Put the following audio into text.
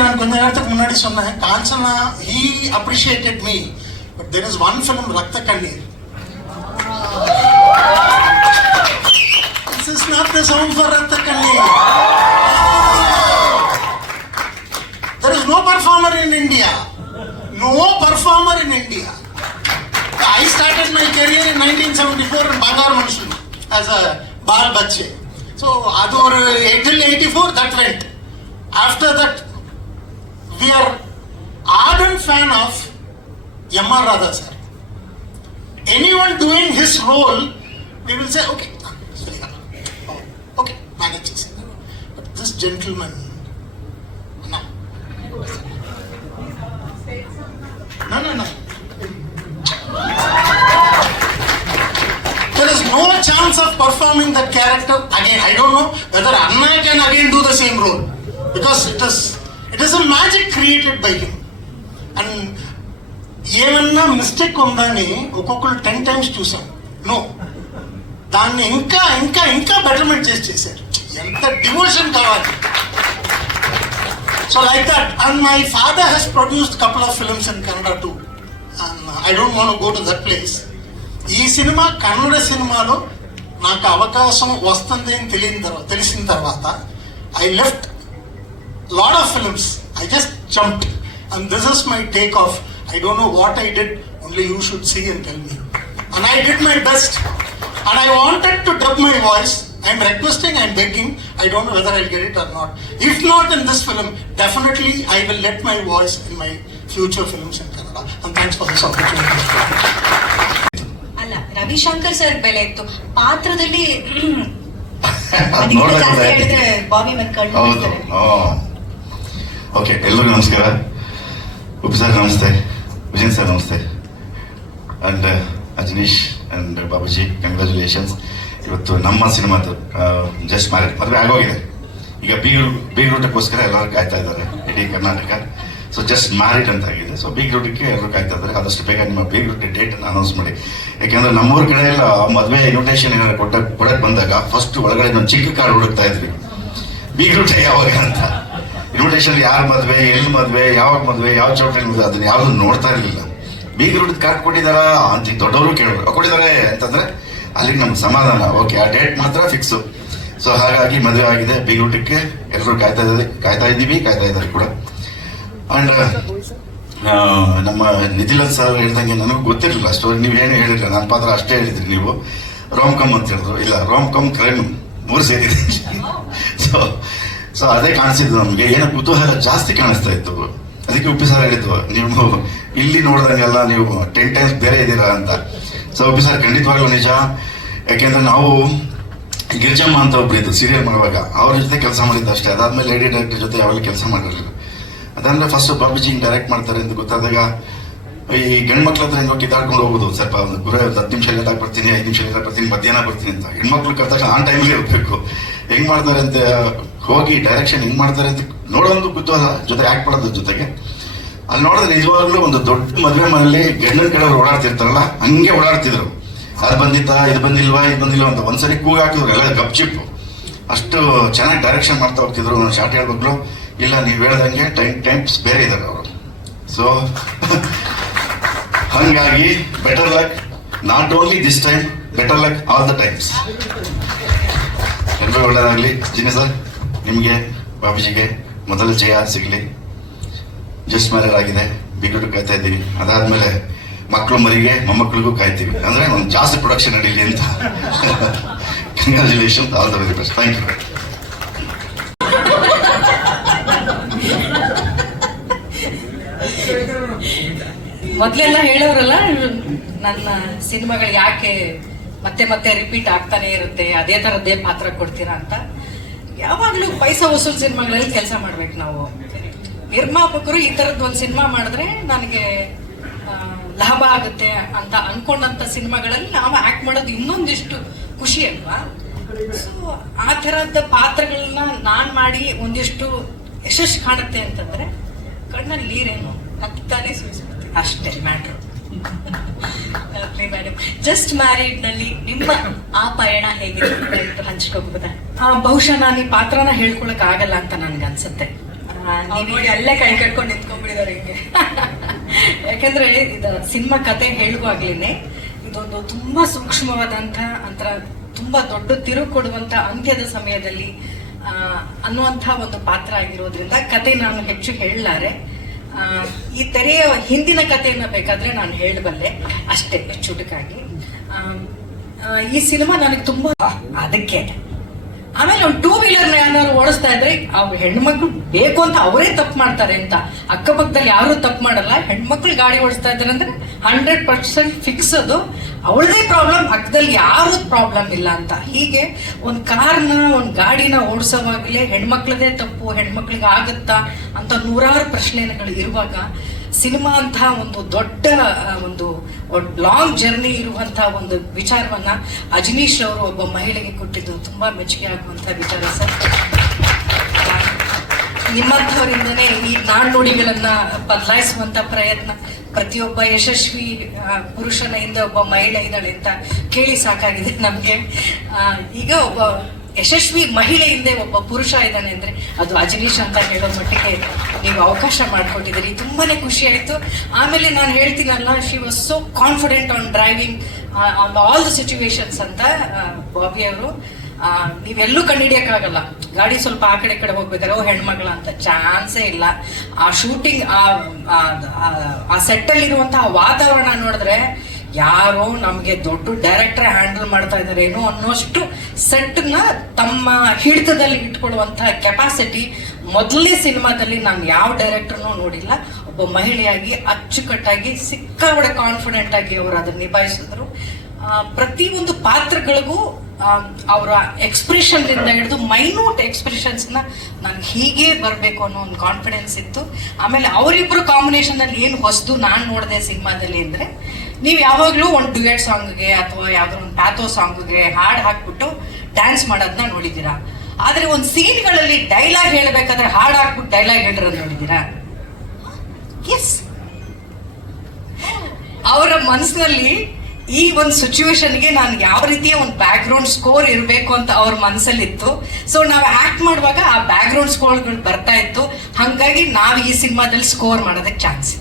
நான் கொஞ்ச நேரத்துக்கு முன்னாடி சொன்னேன் Kanchana he appreciated me but there is one film Ratha Kanneer this is not the sound for Ratha Kanneer there is no performer in India no performer in India I started my career in 1974 in Bangar Manshu as a Bal Bache. So, ಅದು ஒரு till 84 that went. After that, fan of M.R. Radha sir. Anyone doing his role, we will say, okay, oh, okay, manage this. But this gentleman, no. No, no, no. There is no chance of performing that character again. I don't know whether Anna can again do the same role because it is it is a magic created by him. And ఏమన్నా mistake ఉందని ఒక్కొక్కరు ten times చూసాం no దాన్ని ఇంకా ఇంకా ఇంకా betterment చేసి చేశారు. ఎంత డివోషన్ కావాలి. So like that and my father he's produced couple of films in Kannada too and I don't want go to that place ఈ సినిమా కన్నడ సినిమాలో నాకు అవకాశం వస్తుంది అని తెలియని తర్వాత తెలిసిన తర్వాత I left lot of films I just jumped And this is my take off I don't know what I did, only you should see and tell me. And I did my best. And I wanted to dub my voice. I'm requesting, I'm begging. I don't know whether I'll get it or not. If not in this film, definitely I will let my voice in my future films in Canada. And thanks for this opportunity. ಅಲ್ಲ sir, sir ಬೆಲೆ ಇತ್ತು ಪಾತ್ರದಲ್ಲಿ ಬಾಬಿ ಮತ್ತೆ okay ಎಲ್ಲರಿಗೂ ನಮಸ್ಕಾರ Uppu sir ನಮಸ್ತೆ Vijayan sir ನಮಸ್ತೆ and Ajaneesh and Babuji congratulations ಇವತ್ತು ನಮ್ಮ ಸಿನಿಮಾದ ಜಸ್ಟ್ ಮ್ಯಾರೇಜ್ ಮದುವೆ ಆಗೋಗಿದೆ. ಈಗ ಬೀಗ್ ಬೀಗ್ ರೂಟಕ್ಕೋಸ್ಕರ ಎಲ್ಲರೂ ಕಾಯ್ತಾ ಇದ್ದಾರೆ, ಇಡೀ ಕರ್ನಾಟಕ. ಸೊ ಜಸ್ಟ್ ಮ್ಯಾರಿಡ್ ಅಂತ ಆಗಿದೆ. ಸೊ ಬೀಗ್ ರೂಟಿಗೆ ಎಲ್ಲರೂ ಕಾಯ್ತಾ ಇದ್ದಾರೆ. ಆದಷ್ಟು ಬೇಗ ನಿಮ್ಮ ಬೀಗ್ ರೂಟ್ ಡೇಟ್ ಅನ್ನು ಅನೌನ್ಸ್ ಮಾಡಿ. ಯಾಕೆಂದ್ರೆ ನಮ್ಮೂರ ಕಡೆ ಎಲ್ಲ ಮದುವೆ ಇನ್ವಿಟೇಷನ್ ಏನಾದ್ರು ಕೊಟ್ಟ, ಕೊಡಕ್ ಬಂದಾಗ ಫಸ್ಟ್ ಒಳಗಡೆ ಒಂದು ಚಿಕ್ಕ ಕಾರ್ಡ್ ಹುಡುಕ್ತಾ ಇದ್ವಿ. ಬೀಗ್ ರೂಟ್ ಯಾವಾಗ ಅಂತ. ಇನ್ವಿಟೇಷನ್ ಯಾರ ಮದುವೆ, ಎಲ್ಲಿ ಮದುವೆ, ಯಾವಾಗ ಮದುವೆ, ಯಾವ ಚೌಟ್ರಿ ಮದುವೆ, ಅದನ್ನ ಯಾರು ನೋಡ್ತಾ ಇರಲಿಲ್ಲ. ಬೀಗರು ಕಾರ್ಡ್ ಕೊಟ್ಟಿದಾರ? ಅಂತ ದೊಡ್ಡವರು ಕೇಳೋರು ಕೊಟ್ಟಿದ್ದಾರೆ ಅಂತಂದ್ರೆ ಅಲ್ಲಿಗೆ ನಮ್ಗೆ ಸಮಾಧಾನ. ಓಕೆ ಆ ಡೇಟ್ ಮಾತ್ರ ಫಿಕ್ಸು ಸೊ ಹಾಗಾಗಿ ಮದುವೆ ಆಗಿದೆ. ಬೀಗರೂಟಕ್ಕೆ ಎಲ್ಲರೂ ಕಾಯ್ತಾ ಇದ್ದೀವಿ ಕಾಯ್ತಾ ಇದ್ದೀವಿ, ಕಾಯ್ತಾ ಇದ್ದಾರೆ ಕೂಡ. ಅಂಡ್ ನಮ್ಮ ನಿಧಿಲನ್ ಸರ್ ಹೇಳ್ದಂಗೆ ನನಗೂ ಗೊತ್ತಿರಲಿಲ್ಲ. ಸ್ಟೋರಿ ನೀವು ಏನು ಹೇಳಿಲ್ಲ ನನ್ನ ಪಾತ್ರ ಅಷ್ಟೇ ಹೇಳಿದ್ರಿ ನೀವು ರೋಮ್ ಕಮ್ ಅಂತ ಹೇಳಿದ್ರು. ಇಲ್ಲ ರೋಮ್ ಕಮ್ ಕ್ರೈಮ್ ಮೂರು ಸೇರಿದೆ. ಸೊ ಸೊ ಅದೇ ಕಾಣಿಸಿದ್ದು ನಮಗೆ. ಏನೋ ಕುತೂಹಲ ಜಾಸ್ತಿ ಕಾಣಿಸ್ತಾ ಇತ್ತು. ಅದಕ್ಕೆ ಉಪ್ಪಿ ಸರ್ ಹೇಳಿದ್ವು ನೀವು ಇಲ್ಲಿ ನೋಡಿದಂಗೆಲ್ಲ ನೀವು ಟೆನ್ ಟೈಮ್ಸ್ ಬೇರೆ ಇದ್ದೀರಾ ಅಂತ. ಸೊ ಉಪ್ಪಿ ಸರ್ ಖಂಡಿತವಾಗ್ಲೂ ನಿಜ. ಯಾಕೆಂದ್ರೆ ನಾವು ಗಿರ್ಜಮ್ಮ ಅಂತ ಒಬ್ರು ಇದ್ದು ಸೀರಿಯಲ್ ಮಾಡುವಾಗ. ಅವ್ರ ಜೊತೆ ಕೆಲಸ ಮಾಡಿದ್ದು ಅಷ್ಟೇ. ಅದಾದ್ಮೇಲೆ ಲೇಡಿ ಡೈರೆಕ್ಟರ್ ಜೊತೆ ಯಾವಾಗಲೂ ಕೆಲಸ ಮಾಡಿರಲಿಲ್ಲ. ಅದಂದ್ರೆ ಫಸ್ಟ್ ಬಾಬುಜಿ ಡೈರೆಕ್ಟ್ ಮಾಡ್ತಾರೆ ಅಂತ ಗೊತ್ತಾದಾಗ, ಈ ಗಂಡು ಮಕ್ಳ ಹತ್ರ ಹೆಂಗೋ ಕಿತ್ತಾಡ್ಕೊಂಡು ಹೋಗೋದು. ಸ್ವಲ್ಪ ಒಂದು ಗುರು ಹತ್ತು ನಿಮಿಷ ಲೇಟಾಗಿ ಬರ್ತೀನಿ, ಐದು ನಿಮಿಷ ಲೇಟಾಗಿ ಬರ್ತೀನಿ, ಮಧ್ಯಾಹ್ನ ಬರ್ತೀನಿ ಅಂತ. ಹೆಣ್ಮಕ್ಳು ಕರೆದಾಗ ಆನ್ ಟೈಮ್ಗೆ ಇರಬೇಕು ಹೆಂಗೆ ಮಾಡ್ತಾರೆ ಅಂತ ಹೋಗಿ ಡೈರೆಕ್ಷನ್ ಹೆಂಗ್ ಮಾಡ್ತಾರೆ ಅಂತ ನೋಡೋದು ಕುತೂಹಲ ಜೊತೆ ಆಕ್ಟ್ ಮಾಡೋದ್ರ ಜೊತೆಗೆ. ಅಲ್ಲಿ ನೋಡಿದ್ರೆ ನಿಜವಾಗ್ಲೂ ಒಂದು ದೊಡ್ಡ ಮದುವೆ ಮನೆಯಲ್ಲಿ ಗಂಡನ ಕಡೆ ಓಡಾಡ್ತಿರ್ತಾರಲ್ಲ, ಹಂಗೆ ಓಡಾಡ್ತಿದ್ರು. ಅದು ಬಂದಿತ್ತಾ, ಇದು ಬಂದಿಲ್ವಾ ಇದು ಬಂದಿಲ್ವಾ ಅಂತ ಒಂದ್ಸರಿ ಕೂಗ್ ಹಾಕಿದ್ರು, ಎಲ್ಲ ಗಪ್ಚಿಪ್ಪು ಅಷ್ಟು ಚೆನ್ನಾಗಿ ಡೈರೆಕ್ಷನ್ ಮಾಡ್ತಾ ಹೋಗ್ತಿದ್ರು. ನಾನು ಶಾರ್ಟ್ ಹೇಳ್ಬೇಕು ಇಲ್ಲ, ನೀವು ಹೇಳ್ದಂಗೆ ಟೈಮ್ ಟೈಮ್ಸ್ ಬೇರೆ ಇದ್ದಾರೆ ಅವರು. ಸೊ ಹಂಗಾಗಿ better luck not only this time better luck all the times ಒಳ್ಳೆಯದಾಗಲಿ ಜಿನಿ ಸರ್? ನಿಮಗೆ, ಬಾಬುಜಿಗೆ, ಮೊದಲ ಜಯ ಸಿಗಲಿ. ಜಸ್ಟ್ ಮ್ಯಾರೇಜ್ ಆಗಿದೆ ಬಿಗಡು ಕಾಯ್ತಾ ಇದ್ದೀವಿ. ಅದಾದ್ಮೇಲೆ ಮಕ್ಕಳು ಮರಿಗೆ ಮೊಮ್ಮಕ್ಕಳಿಗೂ ಕಾಯ್ತೀವಿ. ಅಂದ್ರೆ ಒಂದು ಜಾಸ್ತಿ ಪ್ರೊಡಕ್ಷನ್ ನಡೀಲಿ ಅಂತ. Congratulation all the very best thank you ಮೊದ್ಲೆಲ್ಲ ಹೇಳೋರಲ್ಲ, ನನ್ನ ಸಿನಿಮಾಗಳು ಯಾಕೆ ಮತ್ತೆ ಮತ್ತೆ ರಿಪೀಟ್ ಆಗ್ತಾನೆ ಇರುತ್ತೆ, ಅದೇ ತರದ್ದೇ ಪಾತ್ರ ಕೊಡ್ತೀರಾ ಅಂತ. ಯಾವಾಗ್ಲೂ ಪೈಸಾ ವಸೂಲ್ ಸಿನಿಮಾಗಳಲ್ಲಿ ಕೆಲಸ ಮಾಡ್ಬೇಕು ನಾವು. ನಿರ್ಮಾಪಕರು ಈ ತರದ್ ಒಂದು ಸಿನಿಮಾ ಮಾಡಿದ್ರೆ ನನಗೆ ಲಾಭ ಆಗುತ್ತೆ ಅಂತ ಅನ್ಕೊಂಡಂತ ಸಿನಿಮಾಗಳಲ್ಲಿ ನಾವು ಆಕ್ಟ್ ಮಾಡೋದು ಇನ್ನೊಂದಿಷ್ಟು ಖುಷಿ ಅಲ್ವಾ? ಸೊ ಆ ಥರದ ಪಾತ್ರಗಳನ್ನ ನಾನು ಮಾಡಿ ಒಂದಿಷ್ಟು ಯಶಸ್ಸು ಕಾಣುತ್ತೆ ಅಂತಂದ್ರೆ ಕಣ್ಣಲ್ಲಿ ನೀರೇನು ಹತ್ತಾನೆ ಸುರಿಸ್ಬಿಡ್ತೀವಿ. ಅಷ್ಟೇ, ಮ್ಯಾಟ್ರು. ಮೇಡಮ್ ಜಸ್ಟ್ ಮ್ಯಾರಿಡ್ನಲ್ಲಿ ನಿಮ್ಮ ಆ ಪಯಣ ಹೇಗಿದೆ ದಯವಿಟ್ಟು ಹಂಚ್ಕೋಬಹುದಾ ಬಹುಶಃ ನಾನು ಈ ಪಾತ್ರನ ಹೇಳ್ಕೊಳಕ್ ಆಗಲ್ಲ ಅಂತ ನನ್ಗೆ ಅನ್ಸುತ್ತೆ ಆ, ನೀವ್ ನೋಡಿ ಅಲ್ಲೇ ಕೈ ಕಟ್ಕೊಂಡು ನಿಂತ್ಕೊಂಡ್ಬಿಡಿದಾರೆ ಹಿಂಗೆ. ಯಾಕಂದ್ರೆ ಇದು ಸಿನಿಮಾ ಕತೆ ಹೇಳುವಾಗ್ಲೇನೆ ಇದೊಂದು ತುಂಬಾ ಸೂಕ್ಷ್ಮವಾದಂತ ಅಂತರ ತುಂಬಾ ದೊಡ್ಡ ತಿರು ಕೊಡುವಂತ ಅಂತ್ಯದ ಸಮಯದಲ್ಲಿ ಆ, ಅನ್ನುವಂಥ ಒಂದು ಪಾತ್ರ ಆಗಿರೋದ್ರಿಂದ ಕತೆ ನಾನು ಹೆಚ್ಚು ಹೇಳಲಾರೆ. ಈ ತೆರೆಯ ಹಿಂದಿನ ಕಥೆಯನ್ನು ಬೇಕಾದ್ರೆ ನಾನು ಹೇಳಬಲ್ಲೆ. ಅಷ್ಟೇ, ಚುಟುಕಾಗಿ. ಈ ಸಿನಿಮಾ ನನಗೆ ತುಂಬಾ, ಅದಕ್ಕೆ. ಆಮೇಲೆ ಒಂದು ಟೂ ವೀಲರ್ ಏನಾದ್ರು ಇದ್ರೆ ಅವ್ರು ಹೆಣ್ಮಕ್ಳು ಬೇಕು ಅಂತ ಅವರೇ ತಪ್ಪು ಮಾಡ್ತಾರೆ ಅಂತ. ಅಕ್ಕಪಕ್ಕದಲ್ಲಿ ಯಾರು ತಪ್ಪು ಮಾಡಲ್ಲ. ಹೆಣ್ಮಕ್ಳು ಗಾಡಿ ಓಡಿಸ್ತಾ ಇದ್ದಾರೆ ಅಂದ್ರೆ ಹಂಡ್ರೆಡ್ ಪರ್ಸೆಂಟ್ ಫಿಕ್ಸ್ ಅದು. ಅವಳದೇ ಪ್ರಾಬ್ಲಮ್ ಪಕ್ಕದಲ್ಲಿ ಯಾರು ಪ್ರಾಬ್ಲಮ್ ಇಲ್ಲ ಅಂತ. ಹೀಗೆ ಒಂದು ಕಾರ್ನ ಒಂದು ಗಾಡಿನ ಓಡಿಸೋವಾಗಲೇ ಹೆಣ್ಮಕ್ಳದೇ ತಪ್ಪು ಹೆಣ್ಮಕ್ಳಿಗೆ ಆಗುತ್ತಾ ಅಂತ ನೂರಾರು ಪ್ರಶ್ನೆಗಳು ಇರುವಾಗ ಸಿನಿಮಾ ಅಂತ ಒಂದು ದೊಡ್ಡ ಆ, ಒಂದು ಲಾಂಗ್ ಜರ್ನಿ ಇರುವಂತ ಒಂದು ವಿಚಾರವನ್ನ ಅಜನೀಶ್ ಅವರು ಒಬ್ಬ ಮಹಿಳೆಗೆ ಕೊಟ್ಟಿದ್ದು. ತುಂಬಾ ಮೆಚ್ಚುಗೆ ಆಗುವಂತ ವಿಚಾರ ಸರ್. ನಿಮ್ಮಂಥವರಿಂದನೇ ಈ ನಾಣ್ಣುಡಿಗಳನ್ನ ಬದಲಾಯಿಸುವಂತ ಪ್ರಯತ್ನ. ಪ್ರತಿಯೊಬ್ಬ ಯಶಸ್ವಿ ಪುರುಷನ ಹಿಂದೆ ಒಬ್ಬ ಮಹಿಳೆ ಇದ್ದಾಳೆ ಅಂತ ಕೇಳಿ ಸಾಕಾಗಿದೆ ನಮಗೆ. ಈಗ ಒಬ್ಬ ಯಶಸ್ವಿ ಮಹಿಳೆ ಹಿಂದೆ ಒಬ್ಬ ಪುರುಷ ಇದ್ದಾನೆ ಅಂದ್ರೆ ಅದು ಅಜನೀಶ್ ಅಂತ ಹೇಳೋ ಮಟ್ಟಿಗೆ ನೀವು ಅವಕಾಶ ಮಾಡಿಕೊಟ್ಟಿದ್ದೀರಿ. ತುಂಬಾನೇ ಖುಷಿ ಆಯ್ತು. ಆಮೇಲೆ ನಾನು ಹೇಳ್ತೀನಲ್ಲ she was so confident on driving on all the situations ಅಂತ ಬಾಬಿ ಅವರು. ನೀವೆಲ್ಲೂ ಕಂಡಿಡಿಯಕ್ಕಾಗಲ್ಲ. ಗಾಡಿ ಸ್ವಲ್ಪ ಆ ಕಡೆ ಕಡೆ ಹೋಗ್ಬೇಕಾದ್ರೆ, ಓ, ಹೆಣ್ಮಗಳ ಅಂತ ಚಾನ್ಸೇ ಇಲ್ಲ. ಆ ಶೂಟಿಂಗ್, ಆ ಸೆಟ್ ಅಲ್ಲಿ ಇರುವಂತಹ ವಾತಾವರಣ ನೋಡಿದ್ರೆ ಯಾರೋ ನಮಗೆ ದೊಡ್ಡ ಡೈರೆಕ್ಟರ್ ಹ್ಯಾಂಡಲ್ ಮಾಡ್ತಾ ಇದಾರೆ ಏನೋ ಅನ್ನೋಷ್ಟು ಸೆಟ್ನ ತಮ್ಮ ಹಿಡಿತದಲ್ಲಿ ಇಟ್ಕೊಳ್ಳುವಂತಹ ಕೆಪಾಸಿಟಿ ಮೊದಲನೇ ಸಿನಿಮಾದಲ್ಲಿ ನಾನು ಯಾವ ಡೈರೆಕ್ಟರ್ನೂ ನೋಡಿಲ್ಲ. ಒಬ್ಬ ಮಹಿಳೆಯಾಗಿ ಅಚ್ಚುಕಟ್ಟಾಗಿ ಸಿಕ್ಕಾಬಡೆ ಕಾನ್ಫಿಡೆಂಟ್ ಆಗಿ ಅವರು ಅದನ್ನ ನಿಭಾಯಿಸಿದ್ರು. ಪ್ರತಿಯೊಂದು ಪಾತ್ರಗಳಿಗೂ ಅವರ ಎಕ್ಸ್ಪ್ರೆಷನ್ ಇಂದ ಹಿಡಿದು ಮೈನ್ಯೂಟ್ ಎಕ್ಸ್ಪ್ರೆಷನ್ಸ್ ನಾನು ಹೀಗೆ ಬರಬೇಕು ಅನ್ನೋ ಒಂದು ಕಾನ್ಫಿಡೆನ್ಸ್ ಇತ್ತು. ಆಮೇಲೆ ಅವರಿಬ್ಬರು ಕಾಂಬಿನೇಷನ್ ಅಲ್ಲಿ ಏನು ಹೊಸದು ನಾನು ನೋಡಿದೆ ಸಿನಿಮಾದಲ್ಲಿ ಅಂದ್ರೆ, ನೀವು ಯಾವಾಗಲೂ ಒಂದು ಡ್ಯುಯೆಟ್ ಸಾಂಗ್ಗೆ ಅಥವಾ ಯಾವ್ದಾದ್ರು ಒಂದು ಪ್ಯಾಥೋ ಸಾಂಗ್ಗೆ ಹಾಡು ಹಾಕ್ಬಿಟ್ಟು ಡ್ಯಾನ್ಸ್ ಮಾಡೋದನ್ನ ನೋಡಿದ್ದೀರಾ? ಆದ್ರೆ ಒಂದು ಸೀನ್ಗಳಲ್ಲಿ ಡೈಲಾಗ್ ಹೇಳಬೇಕಾದ್ರೆ ಹಾಡು ಹಾಕ್ಬಿಟ್ಟು ಡೈಲಾಗ್ ಹೇಳಿರೋದು ನೋಡಿದ್ದೀರಾ? ಎಸ್ ಅವರ ಮನಸ್ಸಿನಲ್ಲಿ ಈ ಒಂದು ಸಿಚುವೇಶನ್ಗೆ ನಾನು ಯಾವ ರೀತಿಯ ಒಂದು ಬ್ಯಾಕ್ ಗ್ರೌಂಡ್ ಸ್ಕೋರ್ ಇರಬೇಕು ಅಂತ ಅವ್ರ ಮನಸ್ಸಲ್ಲಿತ್ತು ಸೊ ನಾವು ಆಕ್ಟ್ ಮಾಡುವಾಗ ಆ ಬ್ಯಾಕ್ ಗ್ರೌಂಡ್ ಸ್ಕೋರ್ಗಳು ಬರ್ತಾ ಇತ್ತು. ಹಂಗಾಗಿ ನಾವು ಈ ಸಿನಿಮಾದಲ್ಲಿ ಸ್ಕೋರ್ ಮಾಡೋದಕ್ಕೆ ಚಾನ್ಸ್